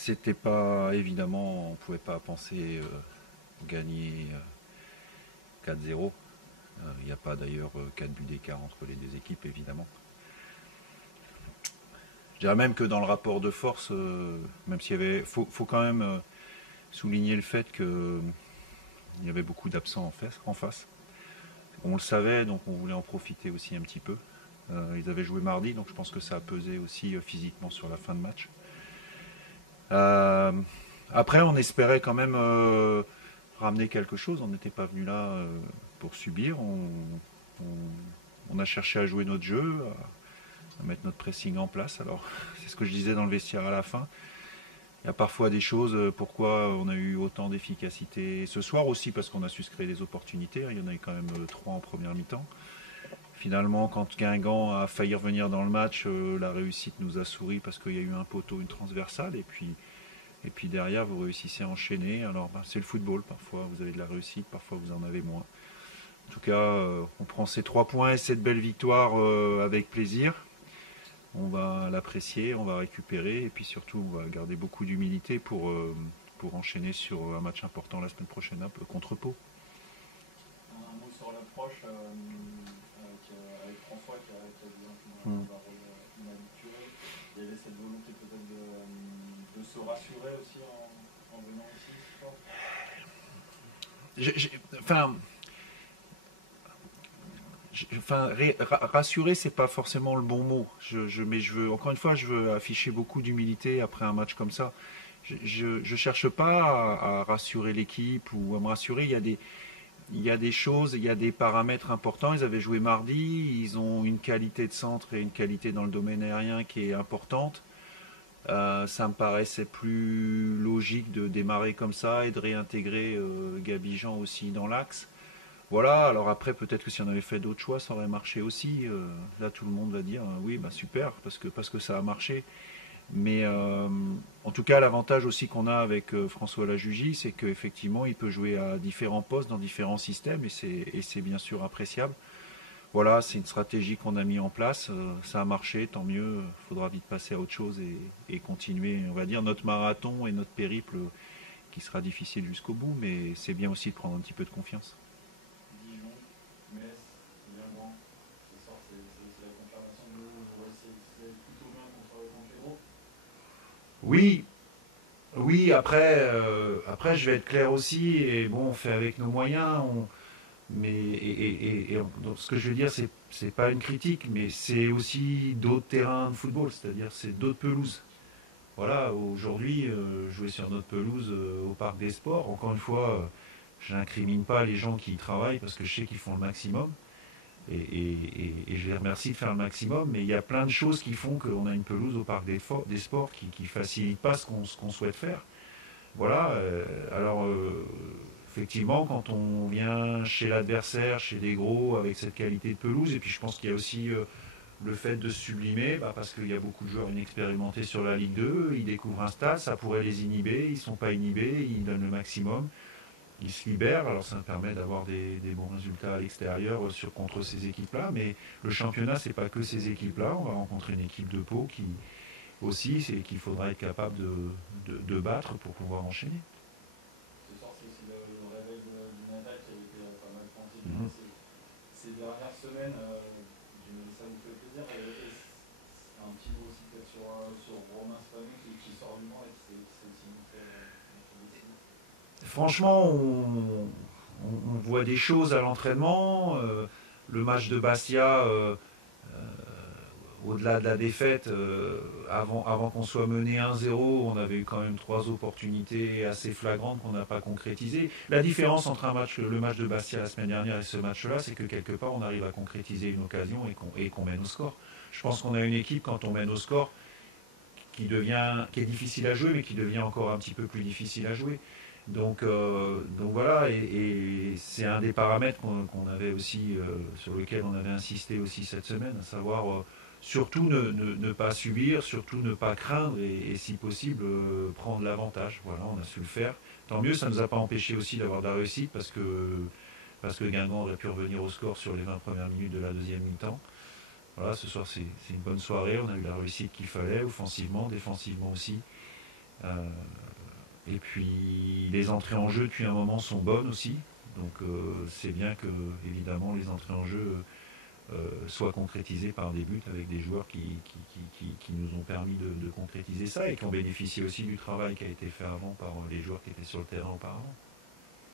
c'était pas évidemment, on ne pouvait pas penser gagner 4-0. Il n'y a pas d'ailleurs 4 buts d'écart entre les deux équipes, évidemment. Je dirais même que dans le rapport de force, même s'il y avait. Faut quand même souligner le fait qu'il y avait beaucoup d'absents en face. On le savait, donc on voulait en profiter aussi un petit peu. Ils avaient joué mardi, donc je pense que ça a pesé aussi physiquement sur la fin de match. Euh, Après, on espérait quand même ramener quelque chose. On n'était pas venu là pour subir. On a cherché à jouer notre jeu, à mettre notre pressing en place. Alors, c'est ce que je disais dans le vestiaire à la fin. Il y a parfois des choses, pourquoi on a eu autant d'efficacité ce soir aussi, parce qu'on a su se créer des opportunités. Il y en a eu quand même 3 en première mi-temps. Finalement, quand Guingamp a failli revenir dans le match, la réussite nous a souri parce qu'il y a eu un poteau, une transversale, et puis derrière, vous réussissez à enchaîner. Alors, c'est le football, parfois vous avez de la réussite, parfois vous en avez moins. En tout cas, on prend ces 3 points et cette belle victoire avec plaisir. On va l'apprécier, on va récupérer, et puis surtout, on va garder beaucoup d'humilité pour enchaîner sur un match important la semaine prochaine contre Pau. Un mot sur l'approche avec François qui a dit un rôle inhabituel. Il y avait cette volonté peut-être de se rassurer aussi en venant ici ce soir. Rassurer, c'est pas forcément le bon mot. Mais encore une fois, je veux afficher beaucoup d'humilité après un match comme ça. Je cherche pas à rassurer l'équipe ou à me rassurer. Il y a des choses, il y a des paramètres importants. Ils avaient joué mardi, ils ont une qualité de centre et une qualité dans le domaine aérien qui est importante. Ça me paraissait plus logique de démarrer comme ça et de réintégrer Gabi Jean aussi dans l'axe. Voilà, alors après peut-être que si on avait fait d'autres choix, ça aurait marché aussi. Là tout le monde va dire oui, bah super, parce que ça a marché. Mais en tout cas, l'avantage aussi qu'on a avec François Lajugie, c'est qu'effectivement, il peut jouer à différents postes dans différents systèmes et c'est bien sûr appréciable. Voilà, c'est une stratégie qu'on a mis en place. Ça a marché, tant mieux. Il faudra vite passer à autre chose et continuer, on va dire, notre marathon et notre périple qui sera difficile jusqu'au bout. Mais c'est bien aussi de prendre un petit peu de confiance. Dijon, Metz, Guingamp, ce soir c'est la confirmation de c'est plutôt bien contre l'Hérault. Oui, oui, après je vais être clair aussi, et bon, on fait avec nos moyens, donc, ce que je veux dire, c'est pas une critique, mais c'est aussi d'autres terrains de football, c'est-à-dire c'est d'autres pelouses. Voilà, aujourd'hui, jouer sur notre pelouse au Parc des Sports, encore une fois, je n'incrimine pas les gens qui y travaillent parce que je sais qu'ils font le maximum. Et je les remercie de faire le maximum, mais il y a plein de choses qui font qu'on a une pelouse au Parc des Sports qui ne facilite pas ce qu'on souhaite faire. Voilà, alors effectivement, quand on vient chez l'adversaire, chez des gros, avec cette qualité de pelouse, et puis je pense qu'il y a aussi le fait de se sublimer, parce qu'il y a beaucoup de joueurs inexpérimentés sur la Ligue 2, ils découvrent un stade, ça pourrait les inhiber, ils ne sont pas inhibés, ils donnent le maximum, ils se libèrent, alors ça me permet d'avoir des bons résultats à l'extérieur contre ces équipes-là, mais le championnat, c'est pas que ces équipes-là, on va rencontrer une équipe de Pau qui aussi, c'est qu'il faudra être capable de battre pour pouvoir enchaîner. Ce soir c'est aussi le réveil d'une attaque qui a été pas mal pointée ces dernières semaines. Ça vous fait plaisir. Et un petit mot aussi peut-être sur Romain Spanou qui sort du banc et qui s'est aussi montré décisif. Franchement, on voit des choses à l'entraînement. Le match de Bastia, au-delà de la défaite, avant qu'on soit mené 1-0, on avait eu quand même 3 opportunités assez flagrantes qu'on n'a pas concrétisées. La différence entre le match de Bastia la semaine dernière et ce match-là, c'est que quelque part, on arrive à concrétiser une occasion et qu'on mène au score. Je pense qu'on a une équipe, quand on mène au score, qui est difficile à jouer, mais qui devient encore un petit peu plus difficile à jouer. Donc voilà, et c'est un des paramètres qu'on avait aussi, sur lequel on avait insisté aussi cette semaine, à savoir surtout ne pas subir, surtout ne pas craindre et si possible prendre l'avantage. Voilà, on a su le faire. Tant mieux, ça ne nous a pas empêché aussi d'avoir de la réussite parce que Guingamp aurait pu revenir au score sur les 20 premières minutes de la deuxième mi-temps. Voilà, ce soir c'est une bonne soirée, on a eu la réussite qu'il fallait, offensivement, défensivement aussi. Et puis les entrées en jeu depuis un moment sont bonnes aussi. Donc c'est bien que évidemment les entrées en jeu soient concrétisées par des buts avec des joueurs qui nous ont permis de concrétiser ça et qui ont bénéficié aussi du travail qui a été fait avant par les joueurs qui étaient sur le terrain auparavant.